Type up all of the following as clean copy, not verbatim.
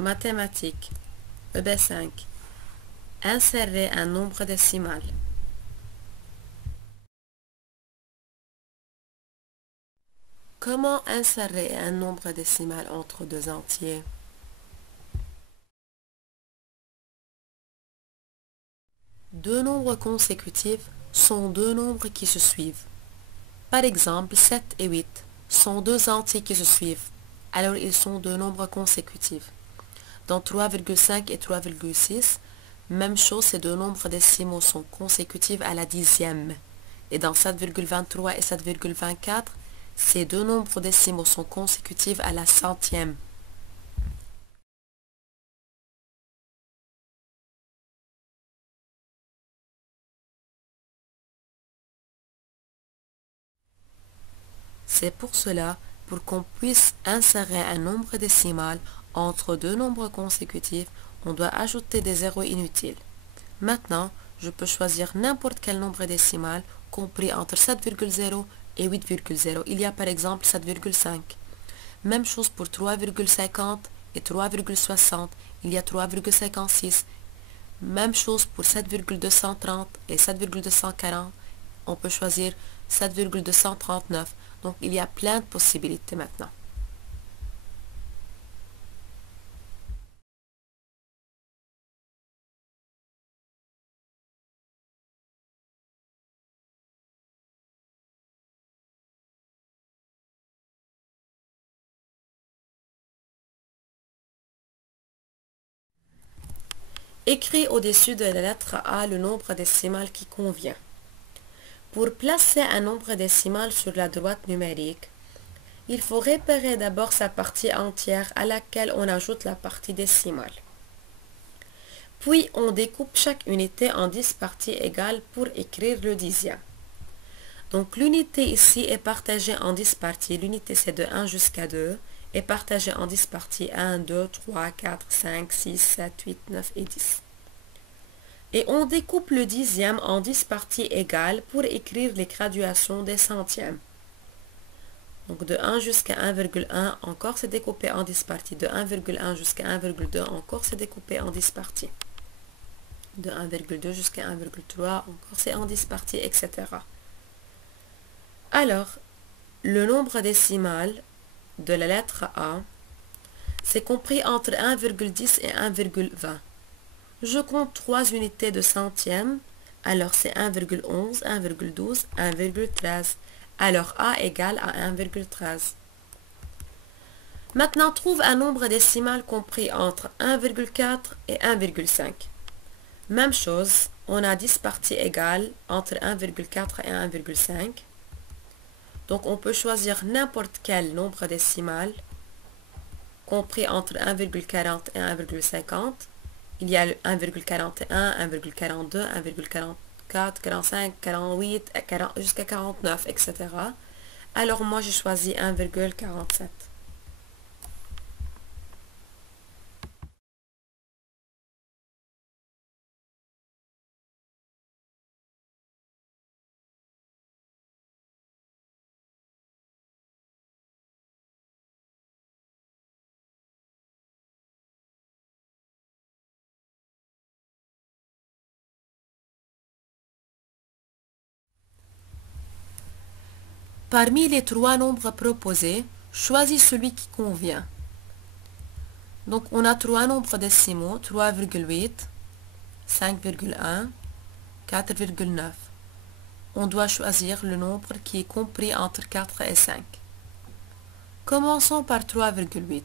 Mathématiques. EB5. Insérer un nombre décimal. Comment insérer un nombre décimal entre deux entiers? Deux nombres consécutifs sont deux nombres qui se suivent. Par exemple, 7 et 8 sont deux entiers qui se suivent, alors ils sont deux nombres consécutifs. Dans 3,5 et 3,6, même chose, ces deux nombres décimaux sont consécutifs à la dixième. Et dans 7,23 et 7,24, ces deux nombres décimaux sont consécutifs à la centième. C'est pour cela, pour qu'on puisse insérer un nombre décimal entre deux nombres consécutifs, on doit ajouter des zéros inutiles. Maintenant, je peux choisir n'importe quel nombre décimal compris entre 7,0 et 8,0. Il y a par exemple 7,5. Même chose pour 3,50 et 3,60. Il y a 3,56. Même chose pour 7,230 et 7,240. On peut choisir 7,239. Donc, il y a plein de possibilités maintenant. Écris au-dessus de la lettre A le nombre décimal qui convient. Pour placer un nombre décimal sur la droite numérique, il faut repérer d'abord sa partie entière à laquelle on ajoute la partie décimale. Puis on découpe chaque unité en 10 parties égales pour écrire le dixième. Donc l'unité ici est partagée en 10 parties. L'unité c'est de 1 jusqu'à 2 est partagée en 10 parties. 1, 2, 3, 4, 5, 6, 7, 8, 9 et 10. Et on découpe le dixième en 10 parties égales pour écrire les graduations des centièmes. Donc de 1 jusqu'à 1,1 encore c'est découpé en 10 parties. De 1,1 jusqu'à 1,2 encore c'est découpé en 10 parties. De 1,2 jusqu'à 1,3 encore c'est en 10 parties, etc. Alors, le nombre décimal de la lettre A, c'est compris entre 1,10 et 1,20. Je compte 3 unités de centième, alors c'est 1,11, 1,12, 1,13. Alors A égale à 1,13. Maintenant, trouve un nombre décimal compris entre 1,4 et 1,5. Même chose, on a 10 parties égales entre 1,4 et 1,5. Donc, on peut choisir n'importe quel nombre décimal compris entre 1,40 et 1,50. Il y a 1,41, 1,42, 1,44, 45, 48, jusqu'à 49, etc. Alors, moi, j'ai choisi 1,47. Parmi les trois nombres proposés, choisis celui qui convient. Donc, on a trois nombres décimaux, 3,8, 5,1, 4,9. On doit choisir le nombre qui est compris entre 4 et 5. Commençons par 3,8.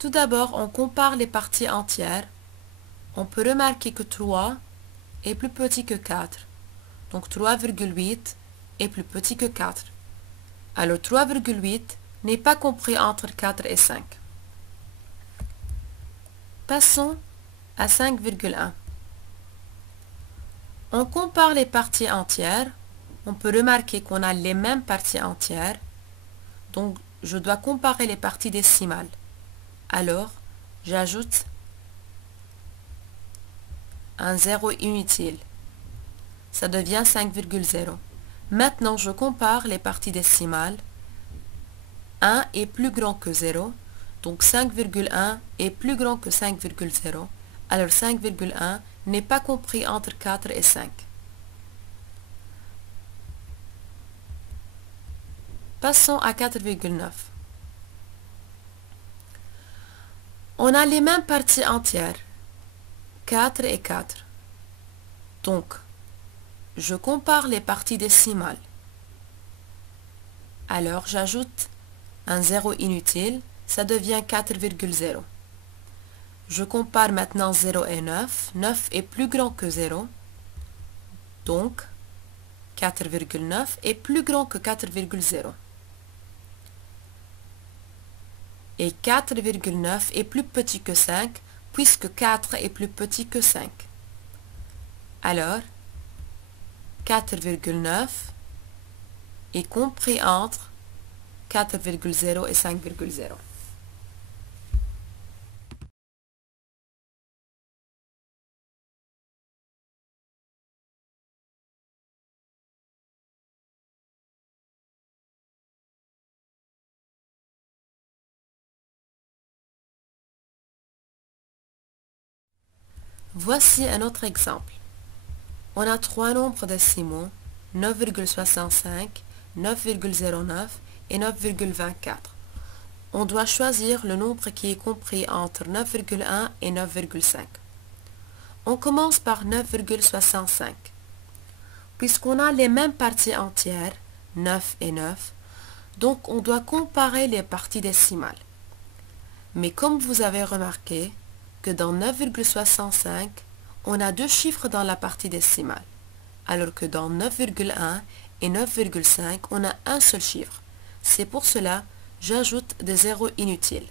Tout d'abord, on compare les parties entières. On peut remarquer que 3 est plus petit que 4. Donc 3,8 est plus petit que 4. Alors 3,8 n'est pas compris entre 4 et 5. Passons à 5,1. On compare les parties entières. On peut remarquer qu'on a les mêmes parties entières. Donc, je dois comparer les parties décimales. Alors, j'ajoute un 0 inutile. Ça devient 5,0. Maintenant, je compare les parties décimales. 1 est plus grand que 0. Donc 5,1 est plus grand que 5,0. Alors 5,1 n'est pas compris entre 4 et 5. Passons à 4,9. On a les mêmes parties entières, 4 et 4. Donc, je compare les parties décimales. Alors, j'ajoute un 0 inutile, ça devient 4,0. Je compare maintenant 0 et 9. 9 est plus grand que 0. Donc, 4,9 est plus grand que 4,0. Et 4,9 est plus petit que 5, puisque 4 est plus petit que 5. Alors, 4,9 est compris entre 4,0 et 5,0. Voici un autre exemple. On a trois nombres décimaux, 9,65, 9,09 et 9,24. On doit choisir le nombre qui est compris entre 9,1 et 9,5. On commence par 9,65. Puisqu'on a les mêmes parties entières, 9 et 9, donc on doit comparer les parties décimales. Mais comme vous avez remarqué que dans 9,65, on a deux chiffres dans la partie décimale, alors que dans 9,1 et 9,5, on a un seul chiffre. C'est pour cela que j'ajoute des zéros inutiles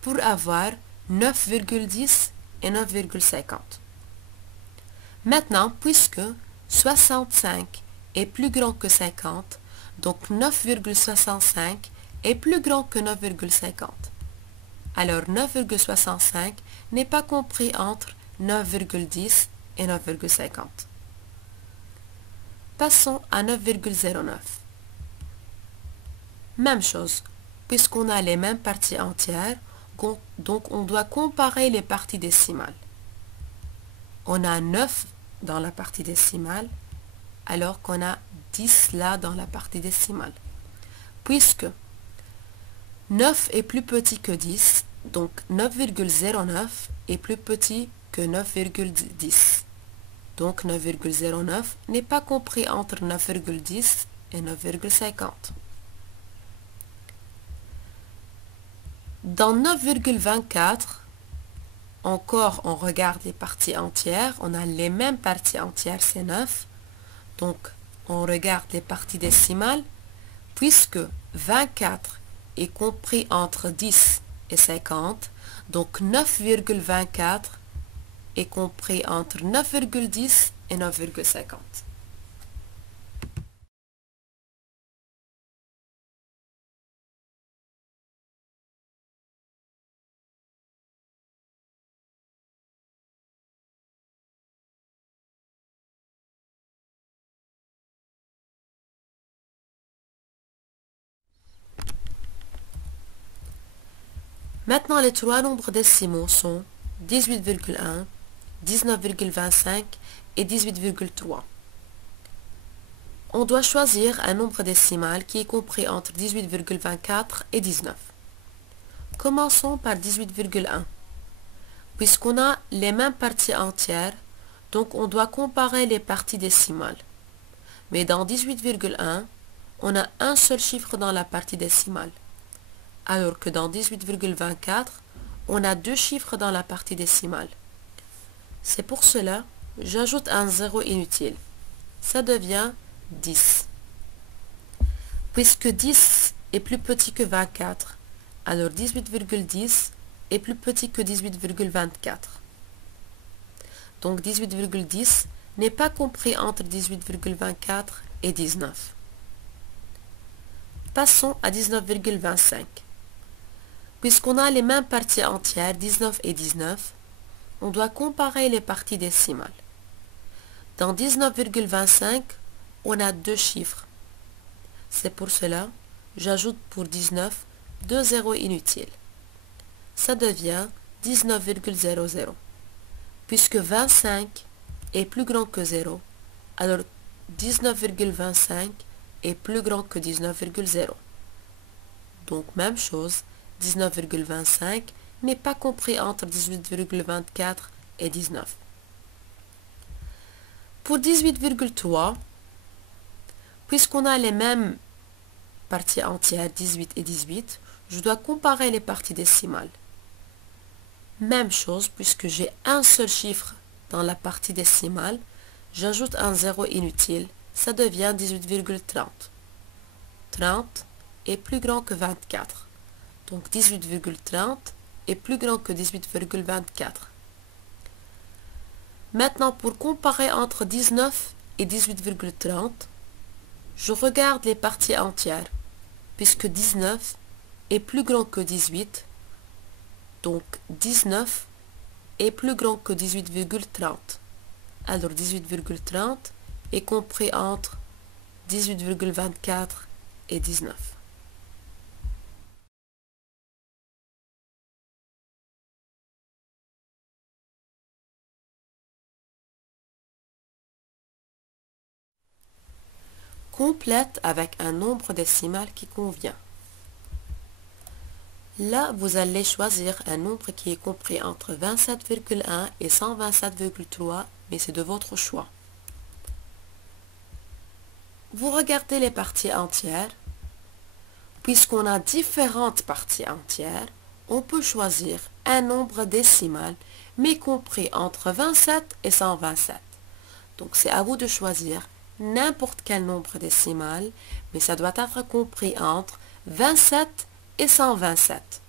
pour avoir 9,10 et 9,50. Maintenant, puisque 65 est plus grand que 50, donc 9,65 est plus grand que 9,50. Alors 9,65 n'est pas compris entre 9,10 et 9,50. Passons à 9,09. Même chose, puisqu'on a les mêmes parties entières, donc on doit comparer les parties décimales. On a 9 dans la partie décimale, alors qu'on a 10 là dans la partie décimale. Puisque 9 est plus petit que 10, donc 9,09 est plus petit que 9,10. Donc 9,09 n'est pas compris entre 9,10 et 9,50. Dans 9,24, encore on regarde les parties entières, on a les mêmes parties entières, c'est 9. Donc on regarde les parties décimales, puisque 24 est compris entre 10 et 50, donc 9,24 est compris entre 9,10 et 9,50. Maintenant, les trois nombres décimaux sont 18,1, 19,25 et 18,3. On doit choisir un nombre décimal qui est compris entre 18,24 et 19. Commençons par 18,1. Puisqu'on a les mêmes parties entières, donc on doit comparer les parties décimales. Mais dans 18,1, on a un seul chiffre dans la partie décimale. Alors que dans 18,24, on a deux chiffres dans la partie décimale. C'est pour cela que j'ajoute un 0 inutile. Ça devient 10. Puisque 10 est plus petit que 24, alors 18,10 est plus petit que 18,24. Donc 18,10 n'est pas compris entre 18,24 et 19. Passons à 19,25. Puisqu'on a les mêmes parties entières, 19 et 19, on doit comparer les parties décimales. Dans 19,25, on a deux chiffres. C'est pour cela que j'ajoute pour 19 deux zéros inutiles. Ça devient 19,00. Puisque 25 est plus grand que 0, alors 19,25 est plus grand que 19,0. Donc même chose, 19,25 n'est pas compris entre 18,24 et 19. Pour 18,3, puisqu'on a les mêmes parties entières, 18 et 18, je dois comparer les parties décimales. Même chose, puisque j'ai un seul chiffre dans la partie décimale, j'ajoute un zéro inutile, ça devient 18,30. 30 est plus grand que 24. Donc 18,30 est plus grand que 18,24. Maintenant, pour comparer entre 19 et 18,30, je regarde les parties entières, puisque 19 est plus grand que 18, donc 19 est plus grand que 18,30. Alors 18,30 est compris entre 18,24 et 19. Complète avec un nombre décimal qui convient. Là, vous allez choisir un nombre qui est compris entre 27,1 et 127,3, mais c'est de votre choix. Vous regardez les parties entières. Puisqu'on a différentes parties entières, on peut choisir un nombre décimal, mais compris entre 27 et 127. Donc c'est à vous de choisir n'importe quel nombre décimal, mais ça doit être compris entre 27 et 127.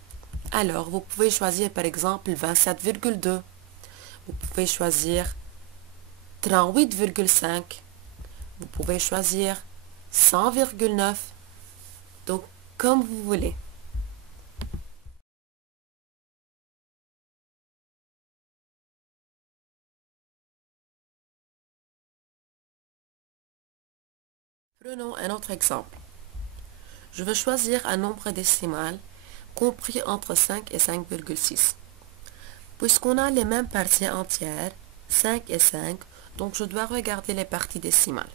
Alors, vous pouvez choisir par exemple 27,2. Vous pouvez choisir 38,5. Vous pouvez choisir 100,9. Donc, comme vous voulez. Prenons un autre exemple. Je veux choisir un nombre décimal compris entre 5 et 5,6. Puisqu'on a les mêmes parties entières, 5 et 5, donc je dois regarder les parties décimales.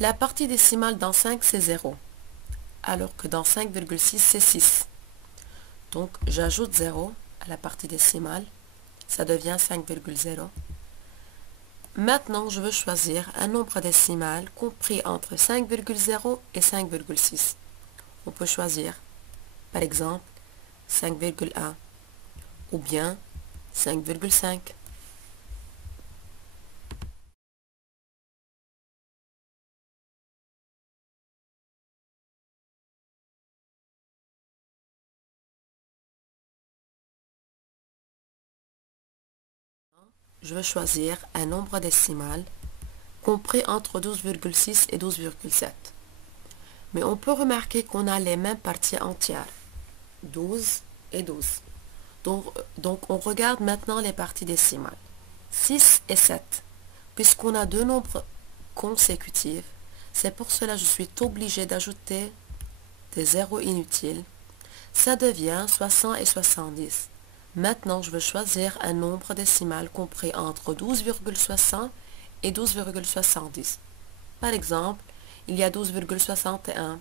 La partie décimale dans 5, c'est 0, alors que dans 5,6, c'est 6. Donc, j'ajoute 0 à la partie décimale, ça devient 5,0. Maintenant, je veux choisir un nombre décimal compris entre 5,0 et 5,6. On peut choisir, par exemple, 5,1 ou bien 5,5. Je vais choisir un nombre décimal compris entre 12,6 et 12,7. Mais on peut remarquer qu'on a les mêmes parties entières, 12 et 12. Donc on regarde maintenant les parties décimales. 6 et 7. Puisqu'on a deux nombres consécutifs, c'est pour cela que je suis obligé d'ajouter des zéros inutiles. Ça devient 60 et 70. Maintenant, je vais choisir un nombre décimal compris entre 12,60 et 12,70. Par exemple, il y a 12,61,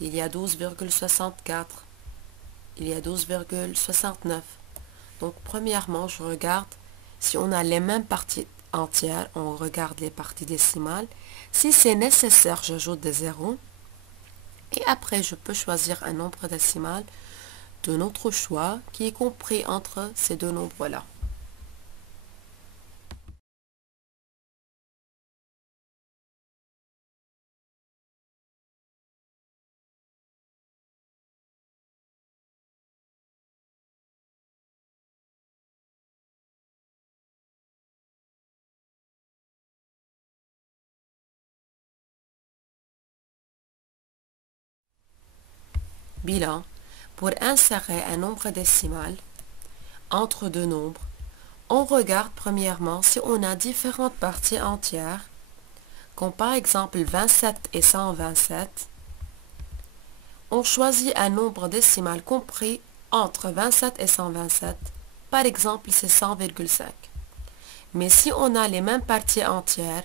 il y a 12,64, il y a 12,69. Donc, premièrement, je regarde si on a les mêmes parties entières, on regarde les parties décimales. Si c'est nécessaire, j'ajoute des zéros. Et après, je peux choisir un nombre décimal de notre choix qui est compris entre ces deux nombres-là. Bilan. Pour insérer un nombre décimal entre deux nombres, on regarde premièrement si on a différentes parties entières, comme par exemple 27 et 127. On choisit un nombre décimal compris entre 27 et 127. Par exemple, c'est 100,5. Mais si on a les mêmes parties entières,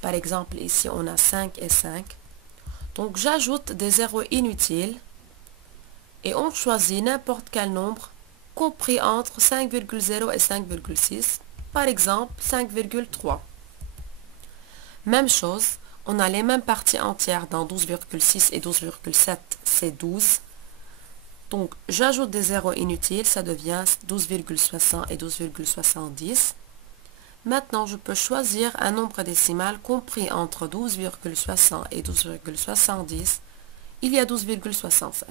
par exemple ici on a 5 et 5, donc j'ajoute des zéros inutiles et on choisit n'importe quel nombre compris entre 5,0 et 5,6, par exemple 5,3. Même chose, on a les mêmes parties entières dans 12,6 et 12,7, c'est 12. Donc j'ajoute des zéros inutiles, ça devient 12,60 et 12,70. Maintenant, je peux choisir un nombre décimal compris entre 12,60 et 12,70. Il y a 12,65.